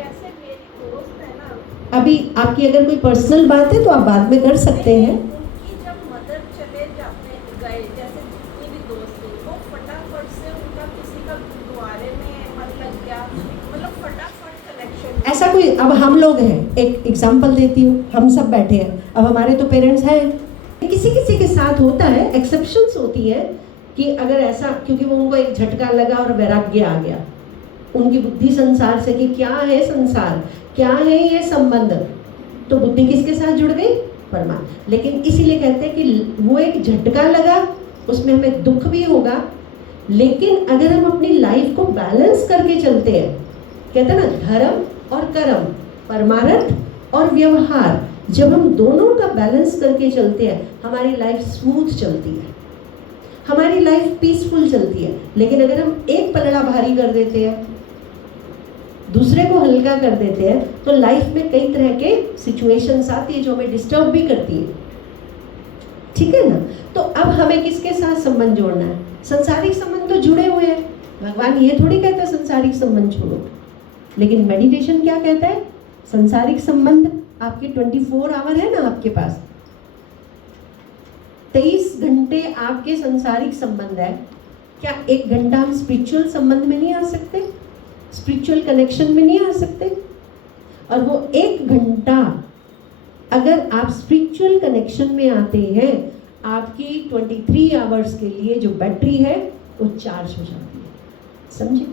जैसे मेरी दोस्त है ना, अभी आपकी अगर कोई पर्सनल बात है तो आप बाद में कर सकते हैं। उनकी जब मदर चले जाते गए, जैसे जितनी भी दोस्त थी, वो फटाफट से उनका किसी का गुरुद्वारे में मन लग गया, मतलब फटाफट कनेक्शन। ऐसा कोई, अब हम लोग हैं, एक एग्जांपल देती हूँ, हम सब बैठे हैं, अब हमारे तो पेरेंट्स हैं, किसी किसी के साथ होता है, एक्सेप्शंस होती है कि अगर ऐसा, क्योंकि वो उनको एक झटका लगा और वैराग्य आ गया उनकी बुद्धि संसार से कि क्या है संसार, क्या है ये संबंध, तो बुद्धि किसके साथ जुड़ गई? परमात्मा। लेकिन इसीलिए कहते हैं कि वो एक झटका लगा, उसमें हमें दुख भी होगा, लेकिन अगर हम अपनी लाइफ को बैलेंस करके चलते हैं, कहते हैं ना धर्म और कर्म, परमार्थ और व्यवहार, जब हम दोनों का बैलेंस करके चलते हैं हमारी लाइफ स्मूथ चलती है, हमारी लाइफ पीसफुल चलती है। लेकिन अगर हम एक पलड़ा भारी कर देते हैं, दूसरे को हल्का कर देते हैं, तो लाइफ में कई तरह के सिचुएशंस आती है जो हमें डिस्टर्ब भी करती है, ठीक है ना। तो अब हमें किसके साथ संबंध जोड़ना है? संसारिक संबंध तो जुड़े हुए हैं, भगवान ये थोड़ी कहता है संसारिक संबंध छोड़ो, लेकिन मेडिटेशन क्या कहता है? संसारिक संबंध आपके 24 आवर है ना आपके पास, 23 घंटे आपके संसारिक संबंध है, क्या 1 घंटा हम स्पिरिचुअल संबंध में नहीं आ सकते? स्पिरिचुअल कनेक्शन में नहीं आ सकते? और वो 1 घंटा अगर आप स्पिरिचुअल कनेक्शन में आते हैं, आपकी 23 आवर्स के लिए जो बैटरी है वो चार्ज हो जाती है, समझे?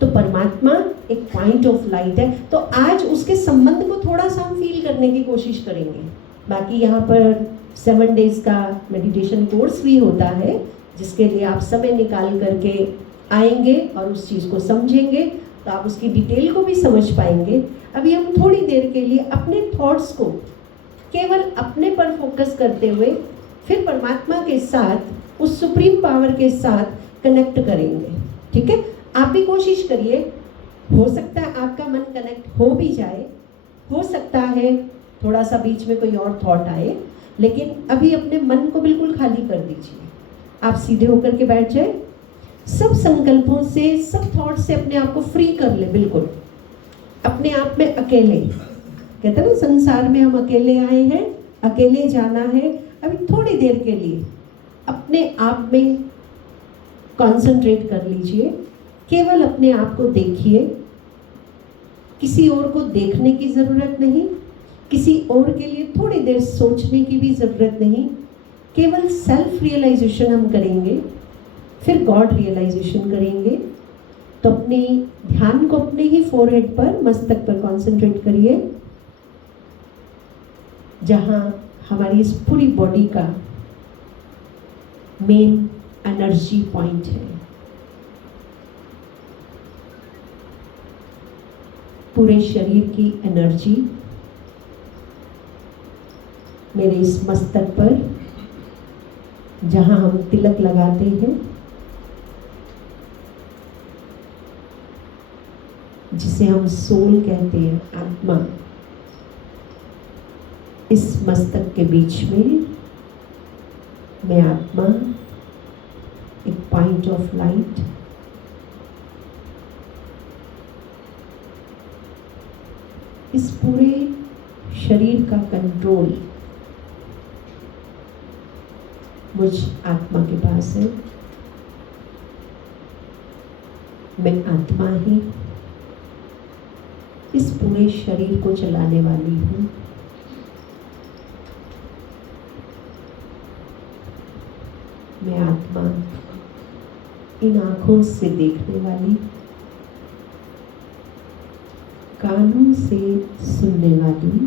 तो परमात्मा एक पॉइंट ऑफ लाइट है, तो आज उसके संबंध को थोड़ा सा हम फील करने की कोशिश करेंगे। बाकी यहाँ पर 7 डेज का मेडिटेशन कोर्स भी होता है, जिसके लिए आप समय निकाल करके आएंगे और उस चीज़ को समझेंगे, तो आप उसकी डिटेल को भी समझ पाएंगे। अभी हम थोड़ी देर के लिए अपने थॉट्स को केवल अपने पर फोकस करते हुए फिर परमात्मा के साथ, उस सुप्रीम पावर के साथ कनेक्ट करेंगे, ठीक है? आप भी कोशिश करिए, हो सकता है आपका मन कनेक्ट हो भी जाए, हो सकता है थोड़ा सा बीच में कोई और थॉट आए, लेकिन अभी अपने मन को बिल्कुल खाली कर दीजिए। आप सीधे होकर के बैठ जाए, सब संकल्पों से, सब थॉट से अपने आप को फ्री कर ले, बिल्कुल अपने आप में अकेले। कहते हैं ना संसार में हम अकेले आए हैं, अकेले जाना है। अभी थोड़ी देर के लिए अपने आप में कंसंट्रेट कर लीजिए, केवल अपने आप को देखिए, किसी और को देखने की ज़रूरत नहीं, किसी और के लिए थोड़ी देर सोचने की भी ज़रूरत नहीं, केवल सेल्फ रियलाइजेशन हम करेंगे, फिर गॉड रियलाइजेशन करेंगे। तो अपने ध्यान को अपने ही फोरहेड पर, मस्तक पर कंसंट्रेट करिए, जहाँ हमारी इस पूरी बॉडी का मेन एनर्जी पॉइंट है। पूरे शरीर की एनर्जी मेरे इस मस्तक पर, जहाँ हम तिलक लगाते हैं, जिसे हम सोल कहते हैं, आत्मा, इस मस्तक के बीच में मैं आत्मा, एक पॉइंट ऑफ लाइट, इस पूरे शरीर का कंट्रोल मुझ आत्मा के पास है। मैं आत्मा ही इस पूरे शरीर को चलाने वाली हूँ। मैं आत्मा इन आँखों से देखने वाली, कानों से सुनने वाली,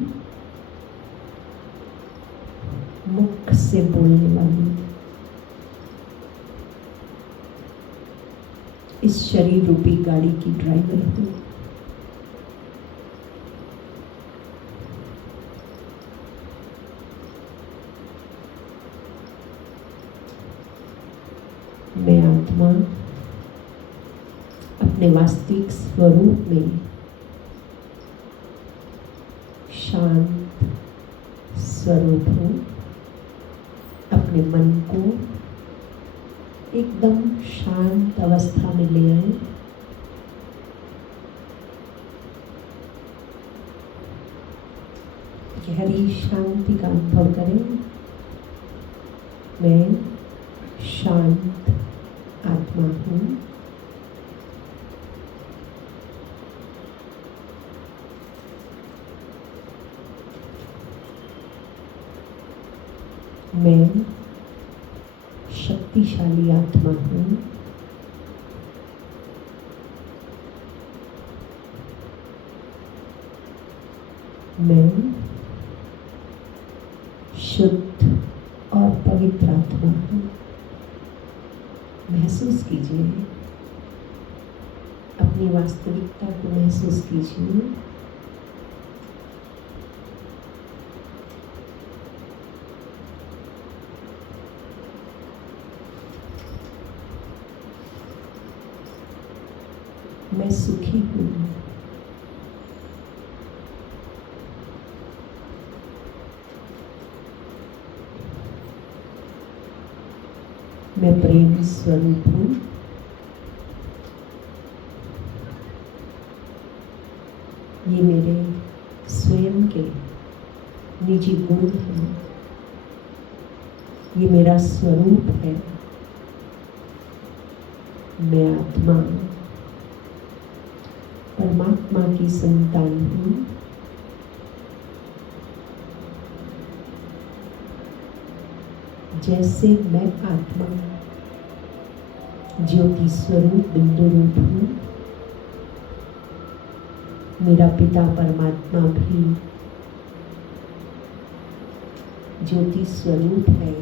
मुख से बोलने वाली, इस शरीर रूपी गाड़ी की ड्राइवर हूँ। मैं आत्मा अपने वास्तविक स्वरूप में शांत स्वरूप हूँ। अपने मन को एकदम शांत अवस्था में ले आए। गहरी शांति का अनुभव करें। मैं शांत आत्मा हूँ। मैं शक्तिशाली आत्मा हूँ। मैं शुद्ध और पवित्र आत्मा हूँ। महसूस कीजिए, अपनी वास्तविकता को महसूस कीजिए। मैं सुखी हूँ। मैं प्रेम स्वरूप हूँ। ये मेरे स्वयं के निजी गुण हैं। ये मेरा स्वरूप है। मैं आत्मा परमात्मा की संतान हूँ। जैसे मैं आत्मा ज्योति स्वरूप बिंदु रूप हूँ, मेरा पिता परमात्मा भी ज्योति स्वरूप है।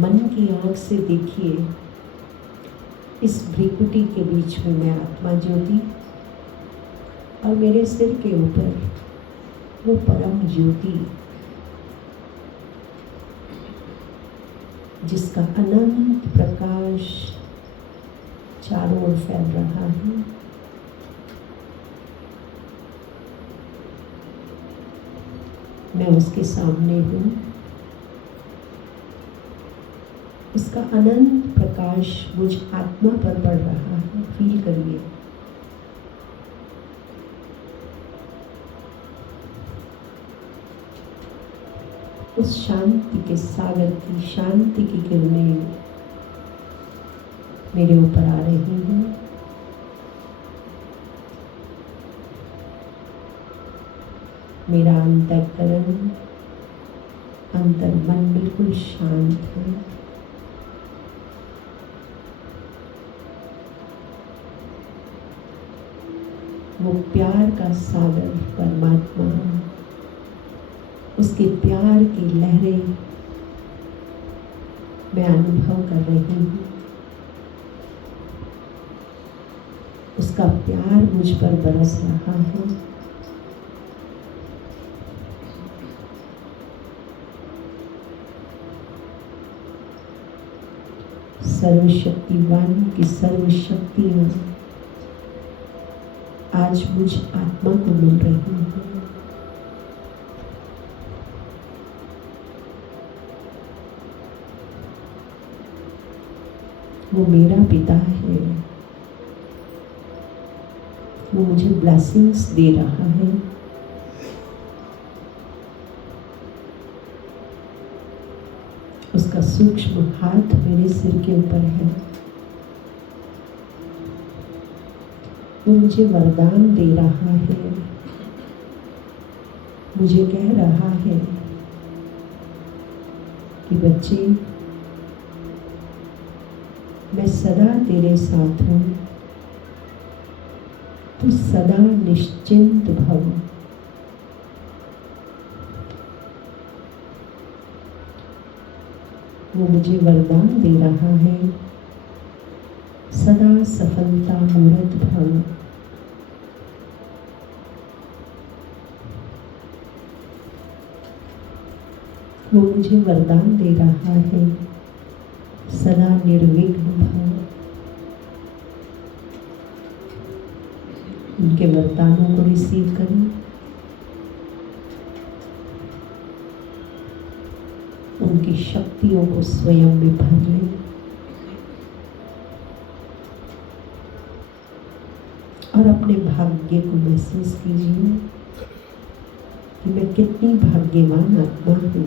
मन की आंख से देखिए, इस भ्रिकुटी के बीच में मैं आत्मा ज्योति और मेरे सिर के ऊपर वो परम ज्योति जिसका अनंत प्रकाश चारों ओर फैल रहा है। मैं उसके सामने हूँ। उसका अनंत प्रकाश मुझ आत्मा पर पड़ रहा है। फील करिए। उस शांति के सागर की शांति की किरणें मेरे ऊपर आ रही हैं। मेरा अंतःकरण, अंतर्मन बिल्कुल शांत है। वो प्यार का सागर परमात्मा, उसके प्यार की लहरें मैं अनुभव कर रही हूँ। उसका प्यार मुझ पर बरस रहा है। सर्वशक्तिवान की सर्वशक्तियाँ आज मुझ आत्मा को मिल रही हैं। वो मेरा पिता है। वो मुझे ब्लेसिंग्स दे रहा है। उसका सूक्ष्म हाथ मेरे सिर के ऊपर है। वो मुझे वरदान दे रहा है। मुझे कह रहा है कि बच्चे, मैं सदा तेरे साथ हूँ। तू सदा निश्चिंत भव। वो मुझे वरदान दे रहा है, सदा सफलता मूरत भव। वो मुझे वरदान दे रहा है, सदा निर्विघ्न भव। उनके वरदानों को रिसीव करें। उनकी शक्तियों को स्वयं में भर लें और अपने भाग्य को महसूस कीजिए। कि मैं कितनी भाग्यवान आत्मा हूँ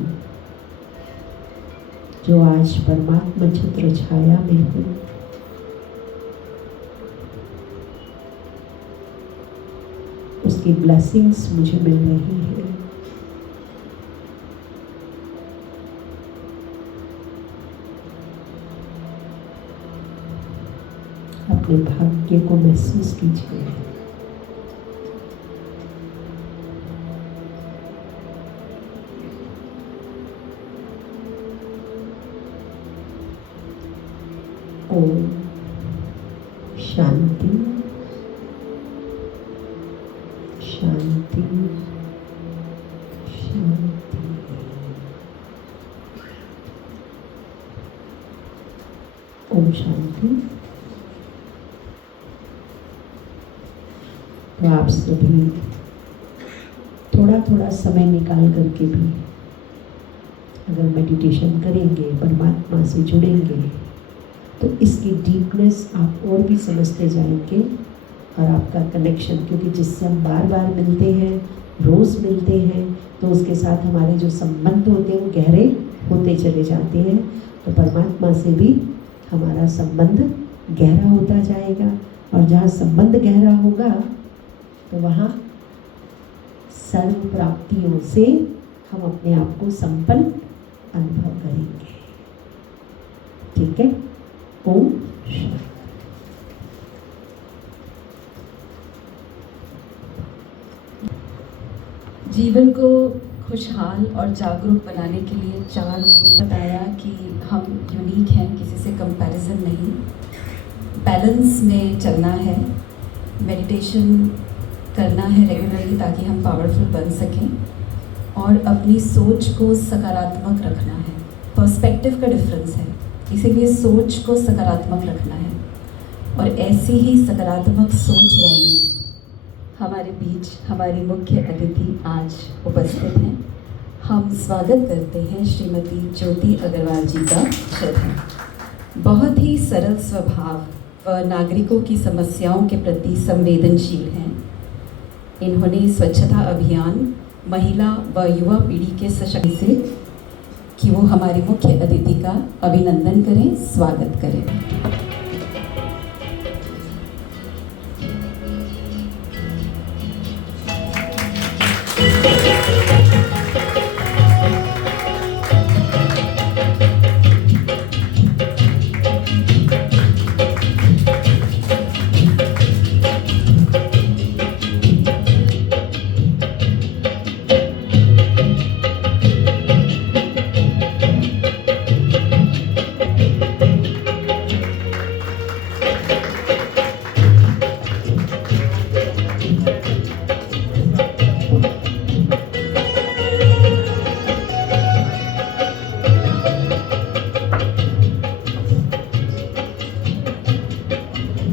जो आज परमात्मा छत्र छाया में हूँ। उसकी ब्लेसिंग्स मुझे मिल रही है। अपने भाग्य को महसूस कीजिए। ओम शांति शांति शांति। ओम शांति। तो आप सभी थोड़ा थोड़ा समय निकाल करके भी अगर मेडिटेशन करेंगे, परमात्मा से जुड़ेंगे, तो इसकी डीपनेस आप और भी समझते जाएंगे और आपका कनेक्शन, क्योंकि जिससे हम बार बार मिलते हैं, रोज़ मिलते हैं, तो उसके साथ हमारे जो संबंध होते हैं वो गहरे होते चले जाते हैं। तो परमात्मा से भी हमारा संबंध गहरा होता जाएगा, और जहाँ संबंध गहरा होगा तो वहाँ सर्व प्राप्तियों से हम अपने आप को संपन्न अनुभव करेंगे। ठीक है। ओम शांति। जीवन को खुशहाल और जागरूक बनाने के लिए 4 मूल बताया कि हम यूनिक हैं, किसी से कंपैरिजन नहीं, बैलेंस में चलना है, मेडिटेशन करना है रेगुलरली ताकि हम पावरफुल बन सकें, और अपनी सोच को सकारात्मक रखना है। पर्सपेक्टिव का डिफरेंस है, इसीलिए सोच को सकारात्मक रखना है। और ऐसी ही सकारात्मक सोच वाली हमारे बीच हमारी मुख्य अतिथि आज उपस्थित हैं। हम स्वागत करते हैं श्रीमती ज्योति अग्रवाल जी का। बहुत ही सरल स्वभाव व नागरिकों की समस्याओं के प्रति संवेदनशील हैं। इन्होंने स्वच्छता अभियान, महिला व युवा पीढ़ी के सशक्त से कि वो हमारे मुख्य अतिथि का अभिनंदन करें, स्वागत करें।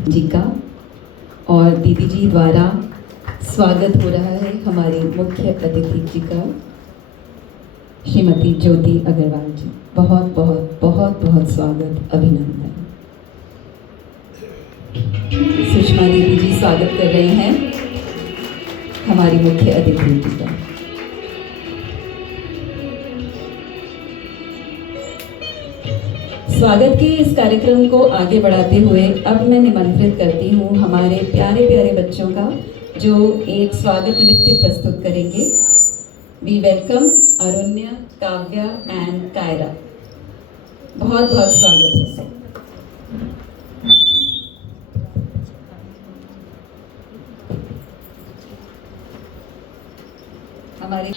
जी का और दीदी जी द्वारा स्वागत हो रहा है हमारी मुख्य अतिथि जी का, श्रीमती ज्योति अग्रवाल जी। बहुत बहुत बहुत बहुत स्वागत, अभिनंदन। सुषमा दीदी जी स्वागत कर रहे हैं हमारी मुख्य अतिथि जी का। स्वागत के इस कार्यक्रम को आगे बढ़ाते हुए अब मैं निमंत्रित करती हूँ हमारे प्यारे प्यारे बच्चों का, जो एक स्वागत नृत्य प्रस्तुत करेंगे। We welcome Arunya, Kavya and Kaira. बहुत बहुत स्वागत है सब। हमारे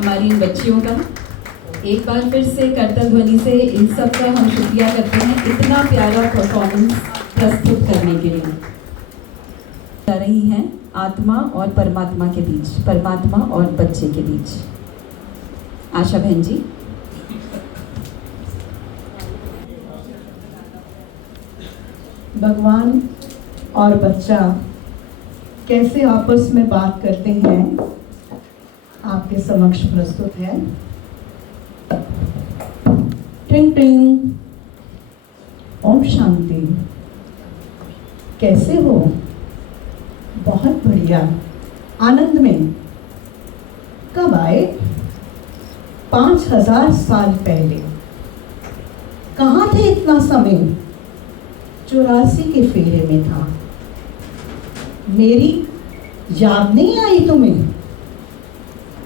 हमारी इन बच्चियों का। एक बार फिर से करतल ध्वनि से इन सब का हम शुक्रिया करते हैं इतना प्यारा परफॉर्मेंस प्रस्तुत करने के लिए। कर रही हैं आत्मा और परमात्मा के बीच, परमात्मा और बच्चे के बीच। आशा बहन जी। भगवान और बच्चा कैसे आपस में बात करते हैं आपके समक्ष प्रस्तुत है। टिंग टिंग। ओम शांति। कैसे हो? बहुत बढ़िया, आनंद में। कब आए? 5000 साल पहले। कहाँ थे इतना समय? 84 के फेरे में था। मेरी याद नहीं आई तुम्हें?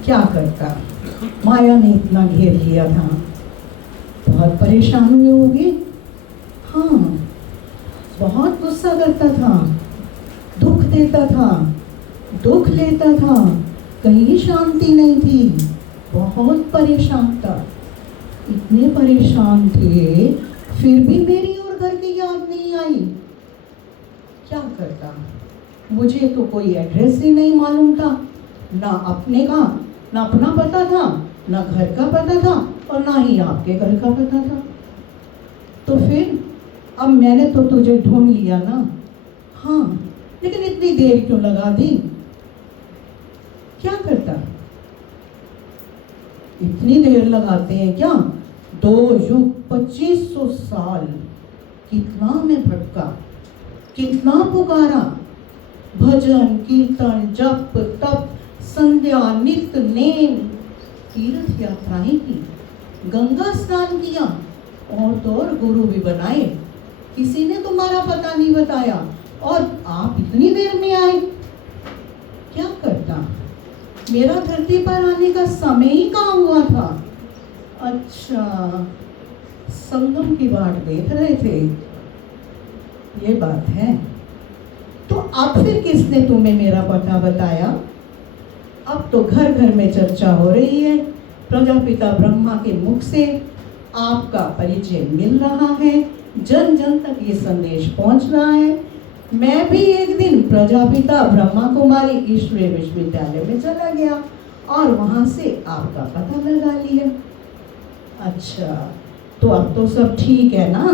क्या करता, माया ने इतना घेर लिया था। बहुत परेशान हुए होगे। हाँ, बहुत गुस्सा करता था, दुख देता था, दुख लेता था, कहीं शांति नहीं थी, बहुत परेशान था। इतने परेशान थे फिर भी मेरी और घर की याद नहीं आई। क्या करता, मुझे तो कोई एड्रेस ही नहीं मालूम था, ना अपने का, ना अपना पता था, ना घर का पता था, और ना ही आपके घर का पता था। तो फिर अब मैंने तो तुझे ढूंढ लिया ना। हाँ, लेकिन इतनी देर क्यों लगा दी? क्या करता, इतनी देर लगाते हैं क्या? 2 युग 2500 साल। कितना मैं भटका, कितना पुकारा, भजन कीर्तन जप तप संध्या नित्य नेम, तीर्थ यात्राएं की, गंगा स्नान किया, और तो और गुरु भी बनाए। किसी ने तुम्हारा पता नहीं बताया और आप इतनी देर में आए। क्या करता, मेरा धरती पर आने का समय ही कहाँ हुआ था? अच्छा, संगम की बाट देख रहे थे, ये बात है। तो अब फिर किसने तुम्हें मेरा पता बताया? अब तो घर घर में चर्चा हो रही है, प्रजापिता ब्रह्मा के मुख से आपका परिचय मिल रहा है, जन जन तक ये संदेश पहुंच रहा है। मैं भी एक दिन प्रजापिता ब्रह्मा कुमारी ईश्वरीय विश्वविद्यालय में चला गया और वहां से आपका पता लगा लिया। अच्छा, तो अब तो सब ठीक है ना?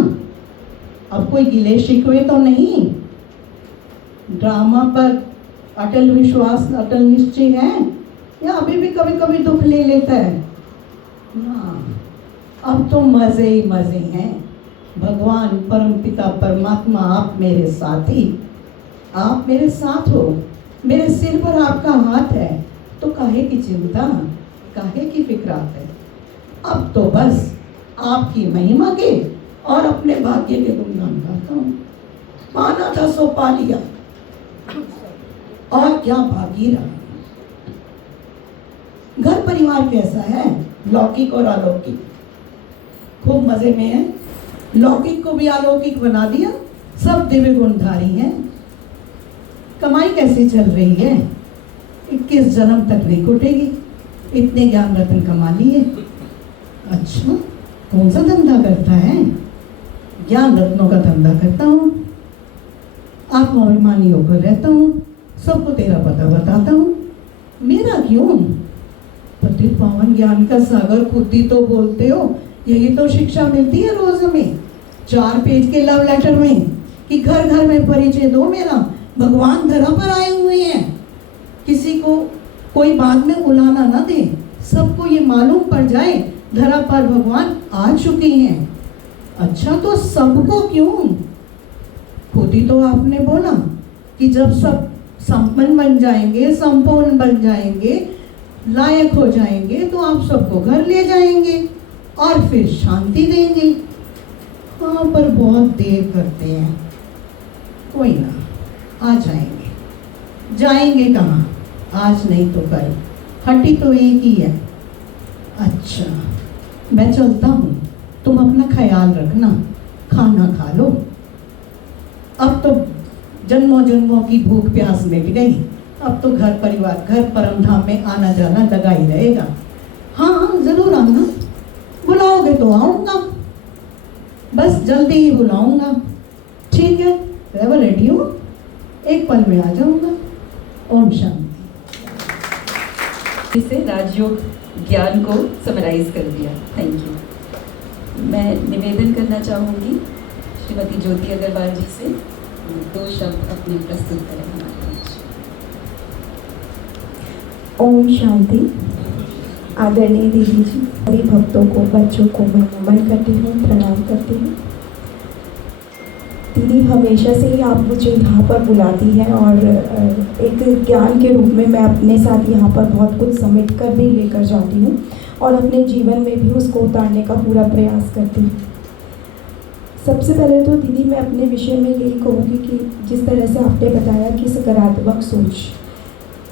अब कोई गिले शिकवे तो नहीं? ड्रामा पर अटल विश्वास, अटल निश्चय है, या अभी भी कभी कभी दुख ले लेता है ना? अब तो मजे ही मजे हैं। भगवान परमपिता परमात्मा आप मेरे साथी, आप मेरे साथ हो, मेरे सिर पर आपका हाथ है, तो काहे की चिंता, काहे की फिक्रात है? अब तो बस आपकी महिमा के और अपने भाग्य के गुणगान करता हूँ। पाना था सो पा लिया, और क्या बाकी रहा। घर परिवार कैसा है? लौकिक और अलौकिक, खूब मजे में है। लौकिक को भी अलौकिक बना दिया, सब दिव्य गुणधारी हैं। कमाई कैसी चल रही है? 21 जन्म तक नहीं छूटेगी, इतने ज्ञान रत्न कमा लिए। अच्छा, कौन सा धंधा करता है? ज्ञान रत्नों का धंधा करता हूँ, आत्माभिमानी होकर रहता हूँ, सबको तेरा पता बताता हूँ। मेरा क्यों? पतित पावन ज्ञान का सागर खुद ही तो बोलते हो, यही तो शिक्षा मिलती है रोज हमें 4 पेज के लव लेटर में, कि घर घर में परिचय दो मेरा, भगवान धरा पर आए हुए हैं, किसी को कोई बाद में उलाना ना दे, सबको ये मालूम पड़ जाए धरा पर भगवान आ चुके हैं। अच्छा, तो सबको क्यों? खुद ही तो आपने बोला कि जब सब संपन्न बन जाएंगे, संपूर्ण बन जाएंगे, लायक हो जाएंगे, तो आप सबको घर ले जाएंगे और फिर शांति देंगे। हाँ, पर बहुत देर करते हैं। कोई ना, आ जाएंगे। जाएंगे कहाँ? आज नहीं तो कल, हड्डी तो एक ही है। अच्छा, मैं चलता हूँ, तुम अपना ख्याल रखना, खाना खा लो। अब तो जन्मों जन्मों की भूख प्यास मिट गई, अब तो घर परिवार, घर परम धाम में आना जाना लगा ही रहेगा। हाँ ज़रूर आना, बुलाओगे तो आऊँगा, बस जल्दी ही बुलाऊँगा। ठीक है, मैं रेडी हूँ, एक पल में आ जाऊँगा। ओम शांति। इसे राजयोग ज्ञान को समराइज कर दिया। Thank you. मैं निवेदन करना चाहूँगी श्रीमती ज्योति अग्रवाल जी से 2 शब्द अपने प्रस्तुत करें हमारे बीच। ओम शांति। आदरणीय दीदी जी, सभी भक्तों को, बच्चों को मैं नमन करती हूँ, प्रणाम करती हूँ। दीदी, हमेशा से ही आप मुझे यहाँ पर बुलाती हैं और एक ज्ञान के रूप में मैं अपने साथ यहाँ पर बहुत कुछ समेट कर भी लेकर जाती हूँ और अपने जीवन में भी उसको उतारने का पूरा प्रयास करती हूँ। सबसे पहले तो दीदी मैं अपने विषय में यही कहूँगी कि जिस तरह से आपने बताया कि सकारात्मक सोच,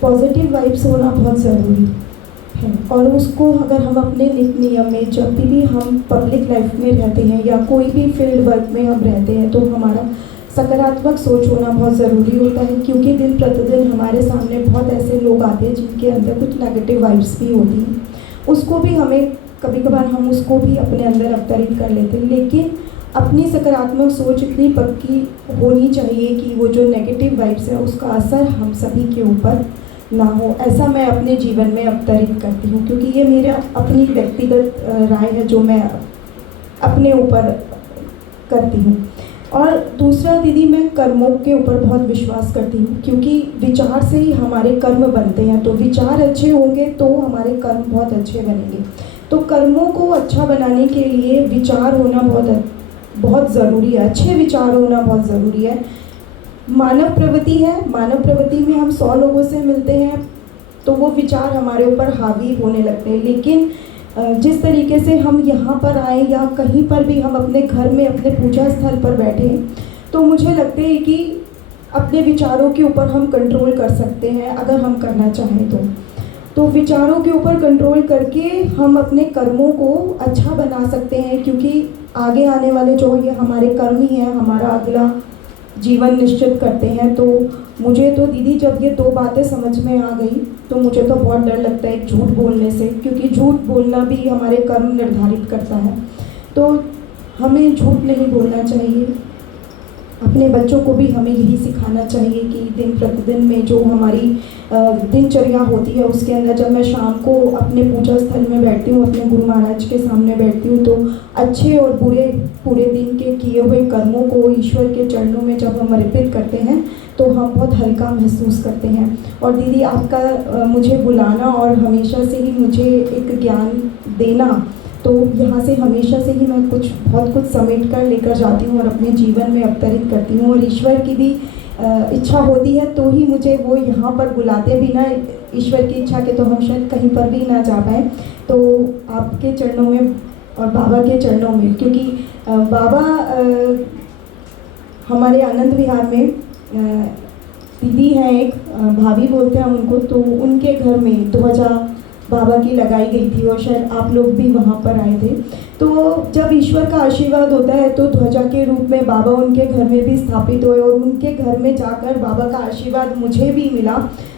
पॉजिटिव वाइब्स होना बहुत ज़रूरी है और उसको अगर हम अपने नित नियम में जब भी हम पब्लिक लाइफ में रहते हैं या कोई भी फील्ड वर्क में हम रहते हैं तो हमारा सकारात्मक सोच होना बहुत ज़रूरी होता है, क्योंकि दिन प्रतिदिन हमारे सामने बहुत ऐसे लोग आते हैं जिनके अंदर कुछ नेगेटिव वाइब्स भी होती हैं। उसको भी हमें कभी कभार हम उसको भी अपने अंदर अवतरित कर लेते हैं, लेकिन अपनी सकारात्मक सोच इतनी पक्की होनी चाहिए कि वो जो नेगेटिव वाइब्स है उसका असर हम सभी के ऊपर ना हो। ऐसा मैं अपने जीवन में अवतरित करती हूँ, क्योंकि ये मेरा अपनी व्यक्तिगत राय है जो मैं अपने ऊपर करती हूँ। और दूसरा दीदी, मैं कर्मों के ऊपर बहुत विश्वास करती हूँ, क्योंकि विचार से ही हमारे कर्म बनते हैं। तो विचार अच्छे होंगे तो हमारे कर्म बहुत अच्छे बनेंगे। तो कर्मों को अच्छा बनाने के लिए विचार होना बहुत ज़रूरी है, अच्छे विचार होना बहुत ज़रूरी है। मानव प्रवृत्ति है, मानव प्रवृत्ति में हम 100 लोगों से मिलते हैं तो वो विचार हमारे ऊपर हावी होने लगते हैं, लेकिन जिस तरीके से हम यहाँ पर आए या कहीं पर भी हम अपने घर में अपने पूजा स्थल पर बैठे तो मुझे लगता है कि अपने विचारों के ऊपर हम कंट्रोल कर सकते हैं अगर हम करना चाहें तो विचारों के ऊपर कंट्रोल करके हम अपने कर्मों को अच्छा बना सकते हैं, क्योंकि आगे आने वाले जो ये हमारे कर्म ही हैं, हमारा अगला जीवन निश्चित करते हैं। तो मुझे तो दीदी जब ये 2 बातें समझ में आ गई तो मुझे तो बहुत डर लगता है झूठ बोलने से, क्योंकि झूठ बोलना भी हमारे कर्म निर्धारित करता है। तो हमें झूठ नहीं बोलना चाहिए। अपने बच्चों को भी हमें यही सिखाना चाहिए कि दिन प्रतिदिन में जो हमारी दिनचर्या होती है उसके अंदर जब मैं शाम को अपने पूजा स्थल में बैठती हूँ, अपने गुरु महाराज के सामने बैठती हूँ, तो अच्छे और बुरे पूरे दिन के किए हुए कर्मों को ईश्वर के चरणों में जब हम अर्पित करते हैं तो हम बहुत हल्का महसूस करते हैं। और दीदी, आपका मुझे बुलाना और हमेशा से ही मुझे एक ज्ञान देना, तो यहाँ से हमेशा से ही मैं बहुत कुछ समेट कर लेकर जाती हूँ और अपने जीवन में अवतरित करती हूँ। और ईश्वर की भी इच्छा होती है तो ही मुझे वो यहाँ पर बुलाते, बिना ईश्वर की इच्छा के तो हम शायद कहीं पर भी ना जा पाए। तो आपके चरणों में और बाबा के चरणों में, क्योंकि बाबा हमारे आनंद विहार में दीदी हैं, एक भाभी बोलते हैं हम उनको, तो उनके घर में ध्वजा बाबा की लगाई गई थी और शायद आप लोग भी वहाँ पर आए थे। तो जब ईश्वर का आशीर्वाद होता है तो ध्वजा के रूप में बाबा उनके घर में भी स्थापित हुए और उनके घर में जाकर बाबा का आशीर्वाद मुझे भी मिला।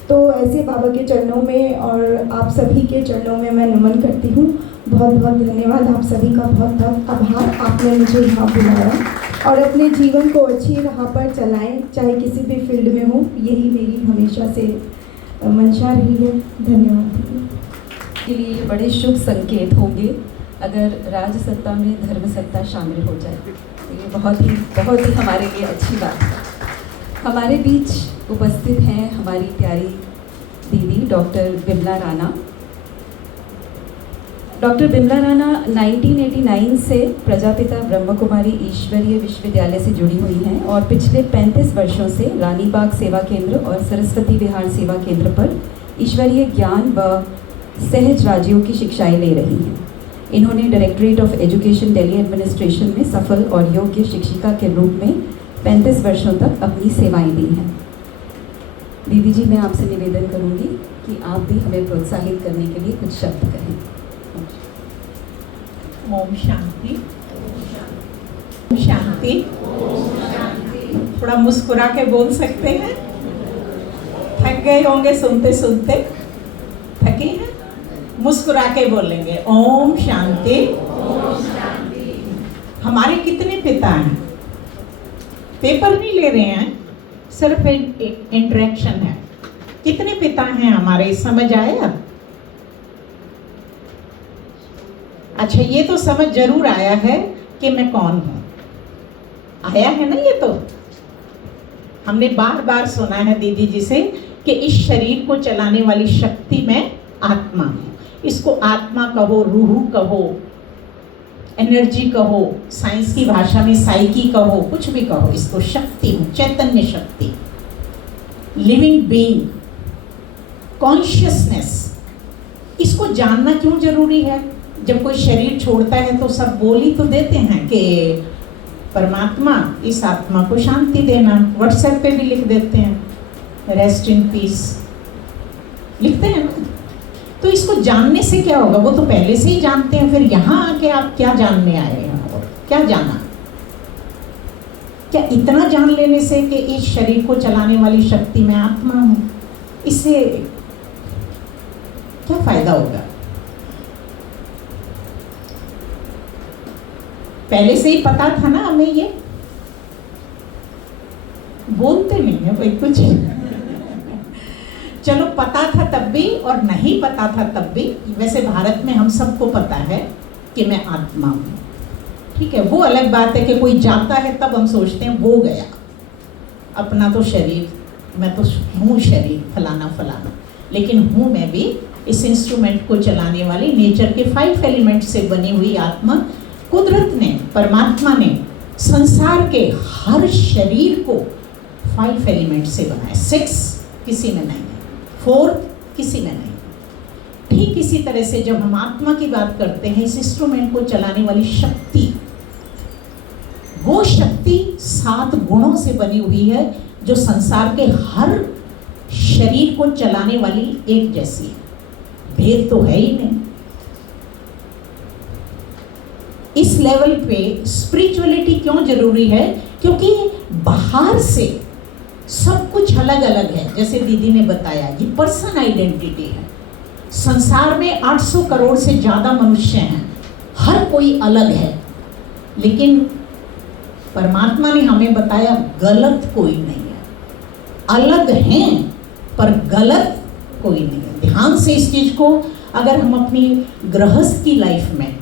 तो ऐसे बाबा के चरणों में और आप सभी के चरणों में मैं नमन करती हूँ। बहुत बहुत धन्यवाद, आप सभी का बहुत बहुत आभार, आपने मुझे यहाँ बुलाया और अपने जीवन को अच्छी राह पर चलाएं, चाहे किसी भी फील्ड में हो, यही मेरी हमेशा से मंशा रही है। धन्यवाद। के लिए ये बड़े शुभ संकेत होंगे अगर राजसत्ता में धर्मसत्ता शामिल हो जाए, तो ये बहुत ही हमारे लिए अच्छी बात है। हमारे बीच उपस्थित हैं हमारी प्यारी दीदी डॉक्टर बिमला राणा। डॉक्टर बिमला राणा 1989 से प्रजापिता ब्रह्म कुमारी ईश्वरीय विश्वविद्यालय से जुड़ी हुई हैं और पिछले 35 वर्षों से रानीबाग सेवा केंद्र और सरस्वती विहार सेवा केंद्र पर ईश्वरीय ज्ञान व सहज राजयोग की शिक्षाएं ले रही हैं। इन्होंने directorate of education Delhi administration में सफल और योग्य शिक्षिका के रूप में 35 वर्षों तक अपनी सेवाएं दी हैं। दीदी जी, मैं आपसे निवेदन करूंगी कि आप भी हमें प्रोत्साहित करने के लिए कुछ शब्द कहें। ओम शांति। ओम शांति। थोड़ा मुस्कुरा के बोल सकते हैं। थक गए होंगे सुनते सुनते, थकी हैं? मुस्कुरा के बोलेंगे ओम शांति। हमारे कितने पिता हैं? पेपर नहीं ले रहे हैं, सिर्फ इंटरेक्शन है। कितने पिता हैं हमारे, समझ आया? अच्छा, ये तो समझ जरूर आया है कि मैं कौन हूं। आया है ना? ये तो हमने बार बार सुना है दीदी जी से कि इस शरीर को चलाने वाली शक्ति में आत्मा है। इसको आत्मा कहो, रूह कहो, एनर्जी कहो, साइंस की भाषा में साइकी कहो, कुछ भी कहो, इसको शक्ति हूं, चैतन्य शक्ति, लिविंग बीइंग, कॉन्शियसनेस। इसको जानना क्यों जरूरी है? जब कोई शरीर छोड़ता है तो सब बोल ही तो देते हैं कि परमात्मा इस आत्मा को शांति देना। व्हाट्सएप पे भी लिख देते हैं, रेस्ट इन पीस लिखते हैं ना। तो इसको जानने से क्या होगा? वो तो पहले से ही जानते हैं, फिर यहाँ आके आप क्या जानने आए हैं? और क्या जाना? क्या इतना जान लेने से कि इस शरीर को चलाने वाली शक्ति में आत्मा हूं, इससे क्या फायदा होगा? पहले से ही पता था ना हमें? ये बोलते नहीं है भाई कुछ। चलो, पता था तब भी और नहीं पता था तब भी। वैसे भारत में हम सबको पता है कि मैं आत्मा हूं, ठीक है। वो अलग बात है कि कोई जाता है तब हम सोचते हैं वो गया, अपना तो शरीर, मैं तो हूँ शरीर फलाना फलाना, लेकिन हूँ मैं भी इस इंस्ट्रूमेंट को चलाने वाली नेचर के 5 एलिमेंट से बनी हुई आत्मा। कुदरत ने, परमात्मा ने संसार के हर शरीर को 5 एलिमेंट से बनाया। 6 किसी में नहीं, 4 किसी में नहीं। ठीक इसी तरह से जब हम आत्मा की बात करते हैं, इस इंस्ट्रूमेंट को चलाने वाली शक्ति, वो शक्ति 7 गुणों से बनी हुई है जो संसार के हर शरीर को चलाने वाली एक जैसी है। भेद तो है ही नहीं। इस लेवल पे स्पिरिचुअलिटी क्यों जरूरी है? क्योंकि बाहर से सब कुछ अलग अलग है। जैसे दीदी ने बताया, ये पर्सन आइडेंटिटी है। संसार में 800 करोड़ से ज़्यादा मनुष्य हैं, हर कोई अलग है, लेकिन परमात्मा ने हमें बताया गलत कोई नहीं है। अलग हैं पर गलत कोई नहीं है। ध्यान से इस चीज़ को, अगर हम अपनी गृहस्थ की लाइफ में,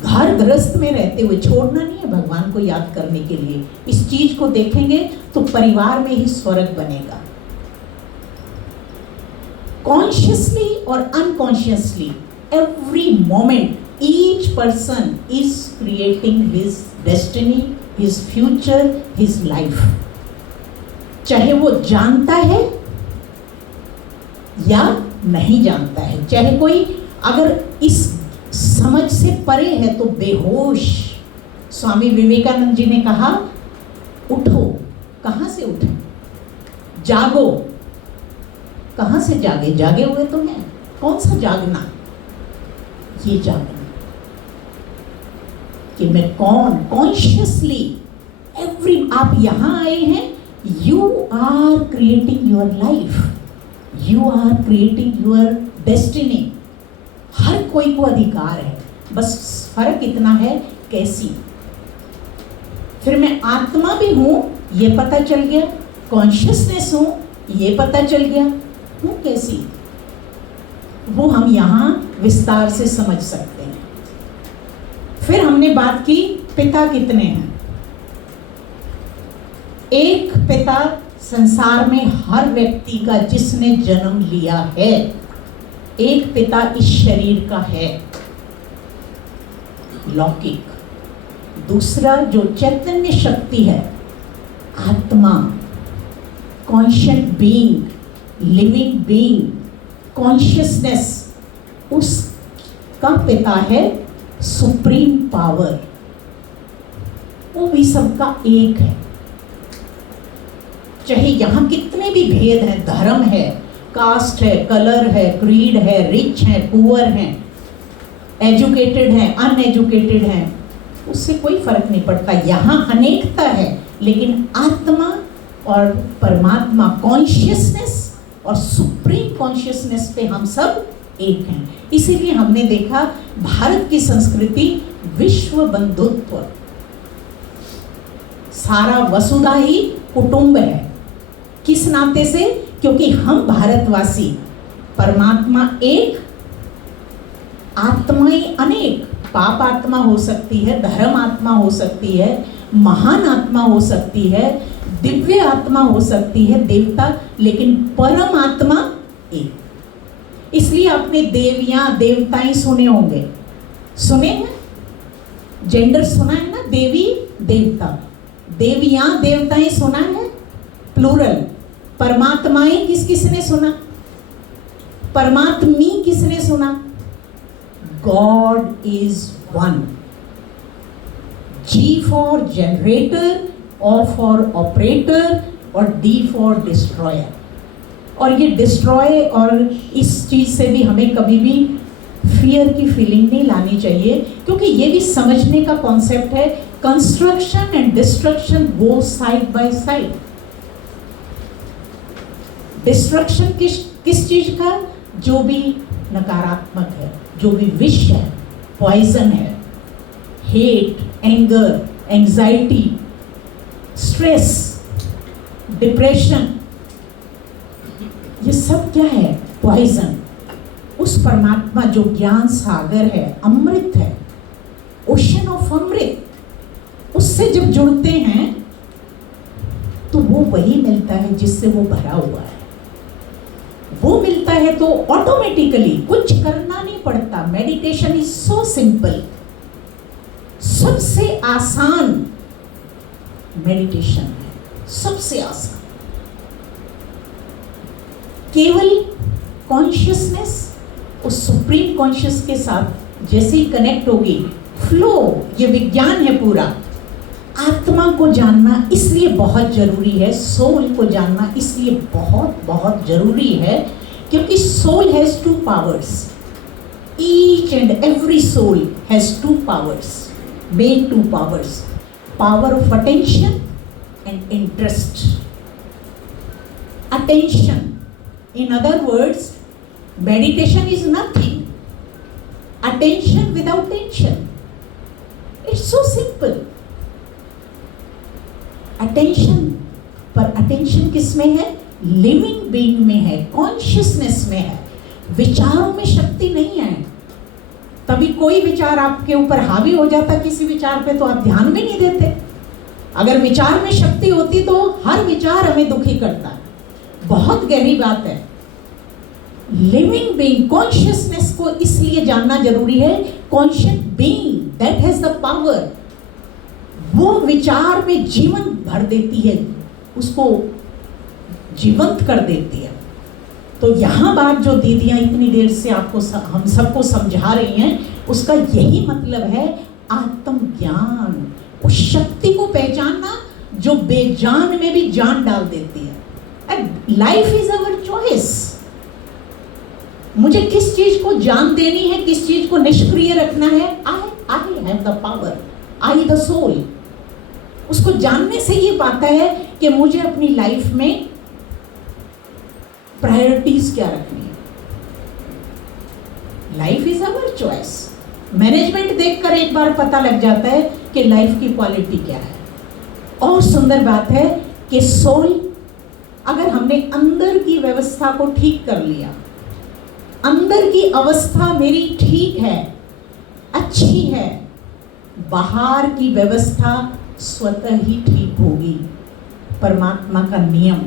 घर गृहस्थ में रहते हुए, छोड़ना नहीं है भगवान को याद करने के लिए, इस चीज को देखेंगे तो परिवार में ही स्वर्ग बनेगा। कॉन्शियसली और unconsciously every moment each person is creating his destiny, his future, his life. चाहे वो जानता है या नहीं जानता है, चाहे कोई अगर इस समझ से परे है तो बेहोश। स्वामी विवेकानंद जी ने कहा, उठो। कहाँ से उठे? जागो। कहाँ से जागे? जागे हुए तो हैं। कौन सा जागना? ये जागना कि मैं कौन, कॉन्शियसली एवरी। आप यहाँ आए हैं, you are creating your life, you are creating your destiny. हर कोई को अधिकार है, बस फर्क इतना है कैसी। फिर मैं आत्मा भी हूं, ये पता चल गया, कॉन्शियसनेस हूं, ये पता चल गया, हूं कैसी, वो हम यहाँ विस्तार से समझ सकते हैं। फिर हमने बात की पिता कितने हैं। एक पिता संसार में हर व्यक्ति का जिसने जन्म लिया है, एक पिता इस शरीर का है, लौकिक। दूसरा जो चैतन्य शक्ति है, आत्मा, conscious being, living being, consciousness, उसका पिता है सुप्रीम पावर। वो भी सबका एक है। चाहे यहाँ कितने भी भेद हैं, धर्म है, कास्ट है, कलर है, क्रीड है, रिच है, पुअर हैं, एजुकेटेड हैं, अनएजुकेटेड हैं, उससे कोई फर्क नहीं पड़ता। यहाँ अनेकता है, लेकिन आत्मा और परमात्मा, कॉन्शियसनेस और सुप्रीम कॉन्शियसनेस पे हम सब एक हैं। इसीलिए हमने देखा भारत की संस्कृति विश्व बंधुत्व, सारा वसुधा ही कुटुंब है। किस नाते से? क्योंकि हम भारतवासी, परमात्मा एक, आत्माएं अनेक। पाप आत्मा हो सकती है, धर्म आत्मा हो सकती है, महान आत्मा हो सकती है, दिव्य आत्मा हो सकती है, देवता, लेकिन परम आत्मा एक। इसलिए आपने देवियां देवताएं सुने होंगे, सुने हैं? जेंडर सुना है ना, देवी देवता। देवियां देवताएं सुना है, प्लूरल। परमात्माएं किस किसने सुना? परमात्मी किसने सुना? God is one. G for generator, O for operator और D फॉर डिस्ट्रॉयर। और ये डिस्ट्रॉय और इस चीज से भी हमें कभी भी फियर की फीलिंग नहीं लानी चाहिए, क्योंकि ये भी समझने का कॉन्सेप्ट है। Construction and destruction go side by side. Destruction किस चीज का? जो भी नकारात्मक है, जो भी विष है, पॉइजन है, hate, anger, anxiety, stress, depression, ये सब क्या है? पॉइजन। उस परमात्मा जो ज्ञान सागर है, अमृत है, ओशन ऑफ अमृत, उससे जब जुड़ते हैं तो वो वही मिलता है जिससे वो भरा हुआ है। वो मिलता है तो ऑटोमेटिकली कुछ करना नहीं पड़ता। Meditation is so simple. सबसे आसान मेडिटेशन है, सबसे आसान। केवल कॉन्शियसनेस उस सुप्रीम कॉन्शियस के साथ जैसे ही कनेक्ट होगी, फ्लो, ये विज्ञान है पूरा। आत्मा को जानना इसलिए बहुत जरूरी है, सोल को जानना इसलिए बहुत बहुत जरूरी है, क्योंकि soul has two powers. Each and every soul has two powers, main two powers, power of attention and interest. Attention, in other words, meditation is nothing. Attention without tension. It's so simple. Attention, पर attention किस में है? Living being में है, consciousness में है। विचारों में शक्ति नहीं है। तभी कोई विचार आपके ऊपर हावी हो जाता किसी विचार पे तो आप ध्यान भी नहीं देते। अगर विचार में शक्ति होती तो हर विचार हमें दुखी करता। बहुत गहरी बात है। लिविंग बीइंग, कॉन्शियसनेस को इसलिए जानना जरूरी है। Conscious being that has the power, वो विचार में जीवन भर देती है, उसको जीवंत कर देती है। तो यहाँ बात जो दीदियाँ इतनी देर से आपको हम सबको समझा रही हैं, उसका यही मतलब है आत्मज्ञान, उस शक्ति को पहचानना जो बेजान में भी जान डाल देती है। Life is our choice. मुझे किस चीज को जान देनी है, किस चीज को निष्क्रिय रखना है, I have the power, I the soul. उसको जानने से ये पाता है कि मुझे अपनी लाइफ में प्रायोरिटीज क्या रखनी है। Life is our choice. Management देखकर एक बार पता लग जाता है कि लाइफ की क्वालिटी क्या है। और सुंदर बात है कि सोल, अगर हमने अंदर की व्यवस्था को ठीक कर लिया, अंदर की अवस्था मेरी ठीक है, अच्छी है, बाहर की व्यवस्था स्वतः ही ठीक होगी। परमात्मा का नियम,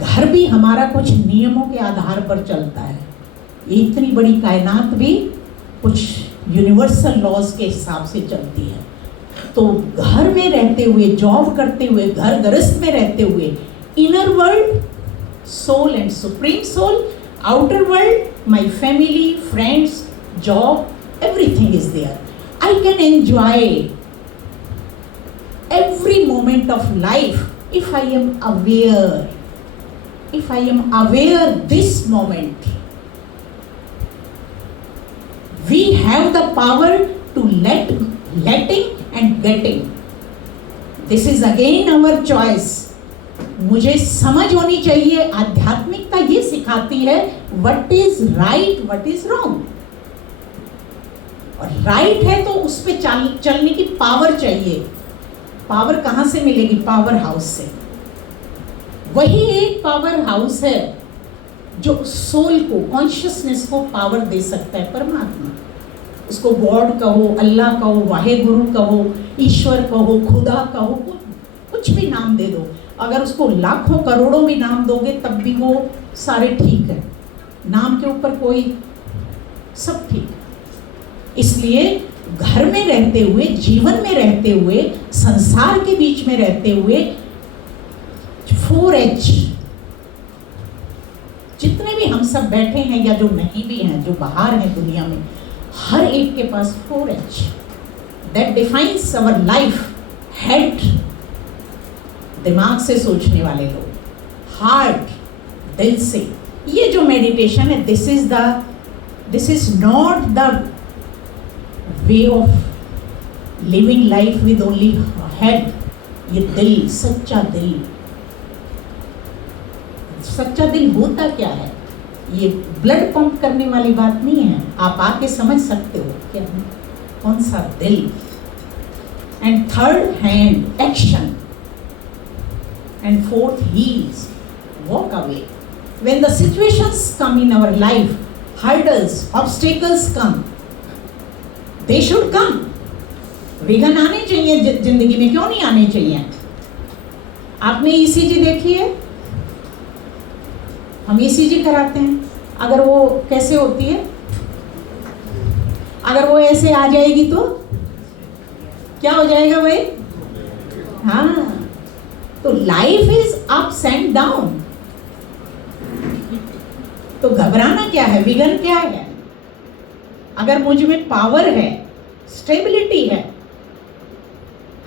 घर भी हमारा कुछ नियमों के आधार पर चलता है। ये इतनी बड़ी कायनात भी कुछ यूनिवर्सल लॉज के हिसाब से चलती है। तो घर में रहते हुए, जॉब करते हुए, घर गृहस्थ में रहते हुए, inner world soul and supreme soul, outer world my family, friends, job, everything is there. I can enjoy every moment of life if I am aware. If I am aware this moment, we have the power to letting and getting. This is again our choice. मुझे समझ होनी चाहिए। आध्यात्मिकता ये सिखाती है what is right, what is wrong. और right है तो उस पे चलने की पावर चाहिए। पावर कहां से मिलेगी? पावर हाउस से। वही एक पावर हाउस है जो सोल को, कॉन्शियसनेस को पावर दे सकता है, परमात्मा। उसको गॉड कहो, अल्लाह कहो, वाहे गुरु कहो, ईश्वर कहो, खुदा कहो, कुछ भी नाम दे दो। अगर उसको लाखों करोड़ों भी नाम दोगे तब भी वो सारे ठीक है। नाम के ऊपर कोई, सब ठीक है। इसलिए घर में रहते हुए, जीवन में रहते हुए, संसार के बीच में रहते हुए 4H, जितने भी हम सब बैठे हैं या जो नहीं भी हैं, जो बाहर हैं दुनिया में, हर एक के पास 4H that defines our life. Head, दिमाग से सोचने वाले लोग, हार्ट, दिल से। ये जो मेडिटेशन है, this is not the way of living life with only head. ये दिल, सच्चा दिल। सच्चा दिल होता क्या है? ये ब्लड पंप करने वाली बात नहीं है। आप आके समझ सकते हो क्या कौन सा दिल। And third, hand, action. And fourth, heels, walk away. When the situations come in our life, hurdles, obstacles come, they should come. विघ्न आने चाहिए जिंदगी में, क्यों नहीं आने चाहिए? आपने ECG देखी है? हम ECG कराते हैं। अगर वो कैसे होती है? अगर वो ऐसे आ जाएगी तो क्या हो जाएगा भाई? हाँ, तो life is ups and down. तो घबराना क्या है? विघ्न क्या है? अगर मुझ में पावर है, स्टेबिलिटी है,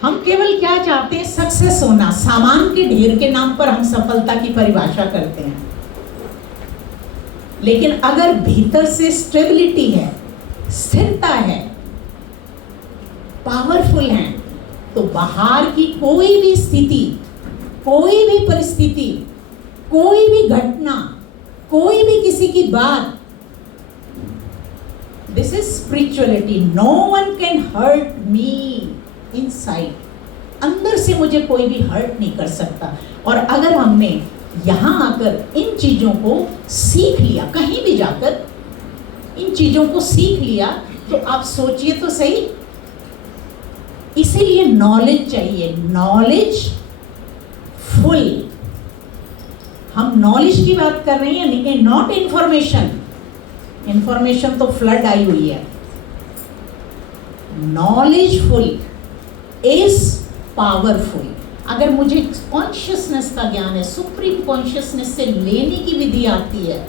हम केवल क्या चाहते हैं? सक्सेस होना। सामान के ढेर के नाम पर हम सफलता की परिभाषा करते हैं। लेकिन अगर भीतर से स्टेबिलिटी है, स्थिरता है, पावरफुल है, तो बाहर की कोई भी स्थिति, कोई भी परिस्थिति, कोई भी घटना, कोई भी किसी की बात, this is spirituality. No one can hurt me inside. अंदर से मुझे कोई भी हर्ट नहीं कर सकता। और अगर हमने यहां आकर इन चीजों को सीख लिया, कहीं भी जाकर इन चीजों को सीख लिया, तो आप सोचिए तो सही। इसीलिए नॉलेज चाहिए, नॉलेज फुल। हम नॉलेज की बात कर रहे हैं, लेकिन नॉट इंफॉर्मेशन। इंफॉर्मेशन तो फ्लड आई हुई है। Knowledgeful is powerful. अगर मुझे कॉन्शियसनेस का ज्ञान है, सुप्रीम कॉन्शियसनेस से लेने की विधि आती है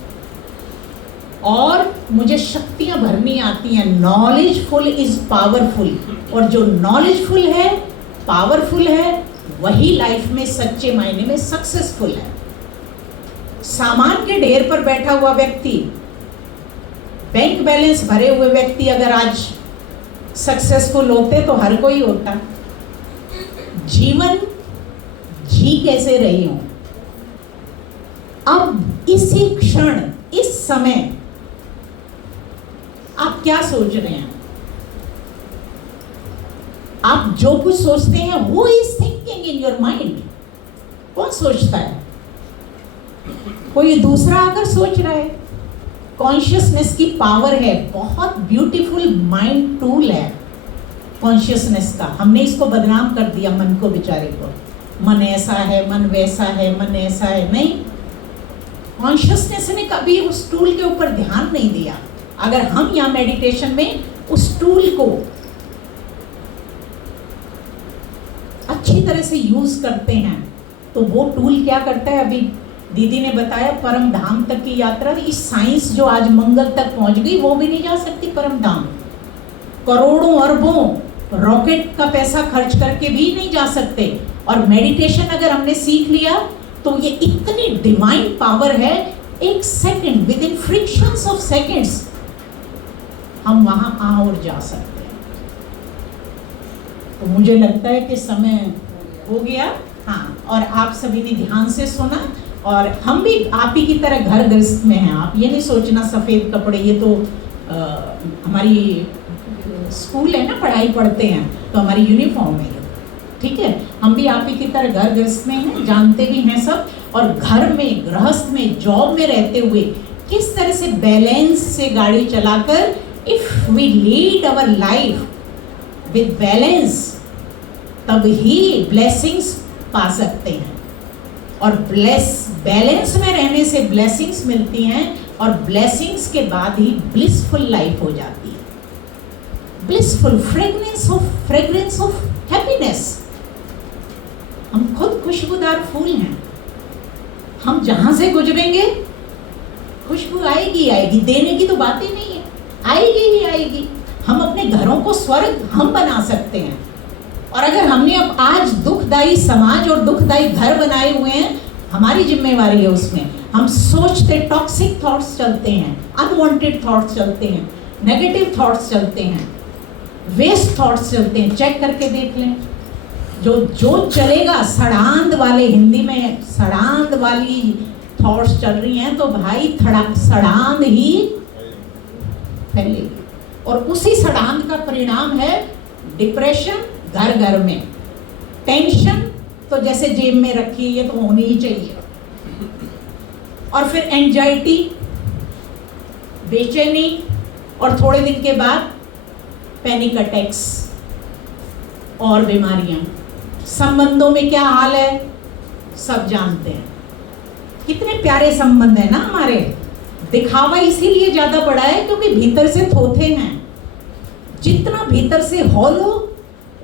और मुझे शक्तियां भरनी आती हैं, नॉलेजफुल इज पावरफुल। और जो नॉलेजफुल है, पावरफुल है, वही लाइफ में सच्चे मायने में सक्सेसफुल है। सामान के ढेर पर बैठा हुआ व्यक्ति, बैंक बैलेंस भरे हुए व्यक्ति अगर आज सक्सेसफुल होते तो हर कोई होता। जीवन जी कैसे रही हूं, अब इसी क्षण, इस समय आप क्या सोच रहे हैं? आप जो कुछ सोचते हैं वो is thinking in your mind. कौन सोचता है? कोई दूसरा आकर सोच रहा है। कॉन्शियसनेस की पावर है, बहुत ब्यूटीफुल माइंड टूल है कॉन्शियसनेस का। हमने इसको बदनाम कर दिया मन को, बेचारे को। मन ऐसा है, मन वैसा है, मन ऐसा है। नहीं, कॉन्शियसनेस ने कभी उस टूल के ऊपर ध्यान नहीं दिया। अगर हम यहाँ मेडिटेशन में उस टूल को अच्छी तरह से यूज करते हैं तो वो टूल क्या करता है? अभी दीदी ने बताया परम धाम तक की यात्रा। इस साइंस जो आज मंगल तक पहुंच गई वो भी नहीं जा सकती परम धाम। करोड़ों अरबों रॉकेट का पैसा खर्च करके भी नहीं जा सकते। और मेडिटेशन अगर हमने सीख लिया तो ये इतनी डिवाइन पावर है, एक second, with in frictions of seconds हम वहां आ और जा सकते हैं। तो मुझे लगता है कि समय हो गया। हाँ, और आप सभी ने ध्यान से सुना, और हम भी आप ही की तरह घर गृहस्थ में हैं। आप ये नहीं सोचना सफ़ेद कपड़े, ये तो हमारी स्कूल है ना, पढ़ाई पढ़ते हैं तो हमारी यूनिफॉर्म है, ठीक है। हम भी आप ही की तरह घर गृहस्थ में हैं, जानते भी हैं सब। और घर में, गृहस्थ में, जॉब में रहते हुए किस तरह से बैलेंस से गाड़ी चलाकर, if we lead our life with balance, तब ही ब्लेसिंग्स पा सकते हैं। और बैलेंस में रहने से ब्लेसिंग्स मिलती हैं, और ब्लेसिंग्स के बाद ही ब्लिसफुल लाइफ हो जाती है। Blissful, fragrance of happiness. हम खुद खुशबूदार फूल हैं, हम जहां से गुजरेंगे खुशबू आएगी आएगी, देने की तो बात ही नहीं है, आएगी ही आएगी। हम अपने घरों को स्वर्ग हम बना सकते हैं। और अगर हमने अब आज दुखदाई समाज और दुखदाई घर बनाए हुए हैं, हमारी जिम्मेवारी है उसमें। हम सोचते, टॉक्सिक थॉट्स चलते हैं, अनवांटेड थॉट्स चलते हैं, नेगेटिव थॉट्स चलते हैं, वेस्ट थॉट्स चलते हैं। चेक करके देख लें, जो चलेगा सड़ांध वाले, हिंदी में सड़ांध वाली थॉट्स चल रही हैं, तो भाई सड़ांध ही फैलेगी। और उसी सड़ांध का परिणाम है डिप्रेशन, घर घर में टेंशन, तो जैसे जेब में रखी ये तो होनी ही चाहिए। और फिर एंजाइटी, बेचैनी, और थोड़े दिन के बाद पैनिक अटैक्स और बीमारियां। संबंधों में क्या हाल है सब जानते हैं। कितने प्यारे संबंध है ना हमारे। दिखावा इसीलिए ज्यादा बड़ा है क्योंकि भीतर से थोथे हैं। जितना भीतर से हॉलो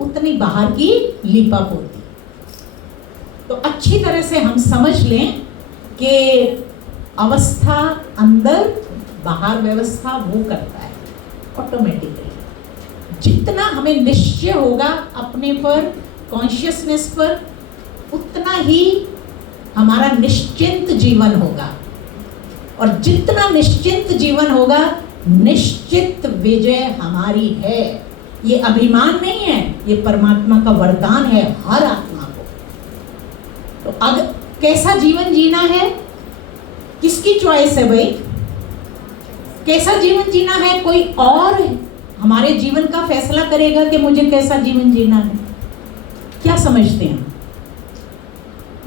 उतनी बाहर की लिपअप होती। तो अच्छी तरह से हम समझ लें कि अवस्था अंदर, बाहर व्यवस्था वो करता है ऑटोमेटिकली। जितना हमें निश्चय होगा अपने पर, कॉन्शियसनेस पर, उतना ही हमारा निश्चिंत जीवन होगा। और जितना निश्चिंत जीवन होगा, निश्चित विजय हमारी है। ये अभिमान नहीं है, ये परमात्मा का वरदान है हर आत्मा को। तो अगर कैसा जीवन जीना है, किसकी चॉइस है भाई? कैसा जीवन जीना है? कोई और हमारे जीवन का फैसला करेगा कि मुझे कैसा जीवन जीना है? क्या समझते हैं?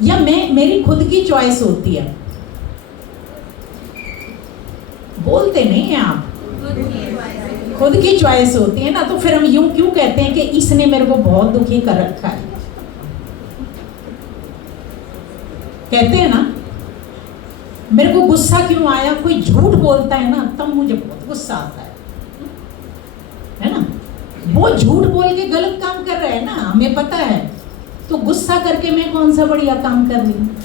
या मेरी खुद की चॉइस होती है? बोलते नहीं हैं आप। खुद की चॉइस होती है ना, तो फिर हम यूं क्यों कहते हैं कि इसने मेरे को बहुत दुखी कर रखा है? कहते हैं ना, मेरे को गुस्सा क्यों आया, कोई झूठ बोलता है ना, तब मुझे बहुत गुस्सा आता है ना। वो झूठ बोल के गलत काम कर रहा है ना, हमें पता है, तो गुस्सा करके मैं कौन सा बढ़िया काम कर रही हूँ?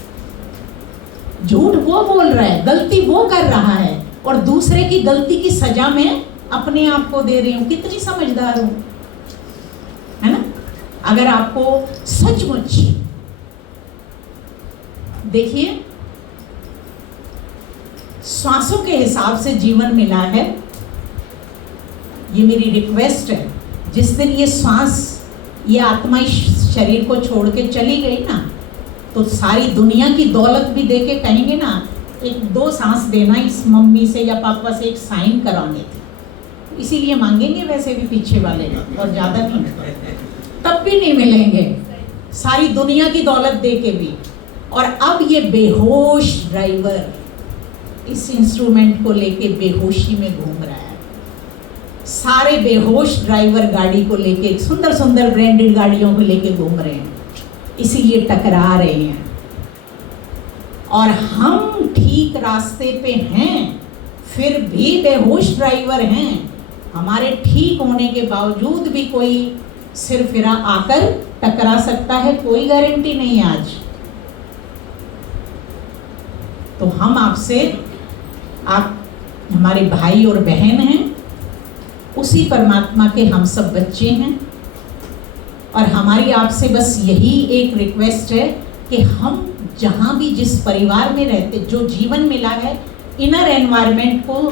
झूठ वो बोल रहा है, गलती वो कर रहा है, और दूसरे की गलती की सजा में अपने आप को दे रही हूँ। कितनी समझदार हूँ, है ना। अगर आपको सचमुच देखिए श्वासों के हिसाब से जीवन मिला है, ये मेरी रिक्वेस्ट है। जिस दिन ये श्वास, ये आत्मा इस शरीर को छोड़ के चली गई ना, तो सारी दुनिया की दौलत भी दे के कहेंगे ना, एक दो सांस देना इस मम्मी से या पापा से, एक साइन कराने थे। इसीलिए मांगेंगे वैसे भी पीछे वाले, और ज़्यादा नहीं, तब भी नहीं मिलेंगे सारी दुनिया की दौलत दे के भी। और अब ये बेहोश ड्राइवर इस इंस्ट्रूमेंट को लेके बेहोशी में घूम रहा है। सारे बेहोश ड्राइवर गाड़ी को लेके, सुंदर सुंदर ब्रांडेड गाड़ियों को लेके घूम रहे हैं, इसीलिए टकरा रहे हैं। और हम ठीक रास्ते पे हैं, फिर भी बेहोश ड्राइवर हैं। हमारे ठीक होने के बावजूद भी कोई सिरफिरा आकर टकरा सकता है, कोई गारंटी नहीं है आज। तो हम आपसे, आप हमारे भाई और बहन हैं, उसी परमात्मा के हम सब बच्चे हैं। और हमारी आपसे बस यही एक रिक्वेस्ट है कि हम जहाँ भी जिस परिवार में रहते, जो जीवन मिला है, इनर एनवायरनमेंट को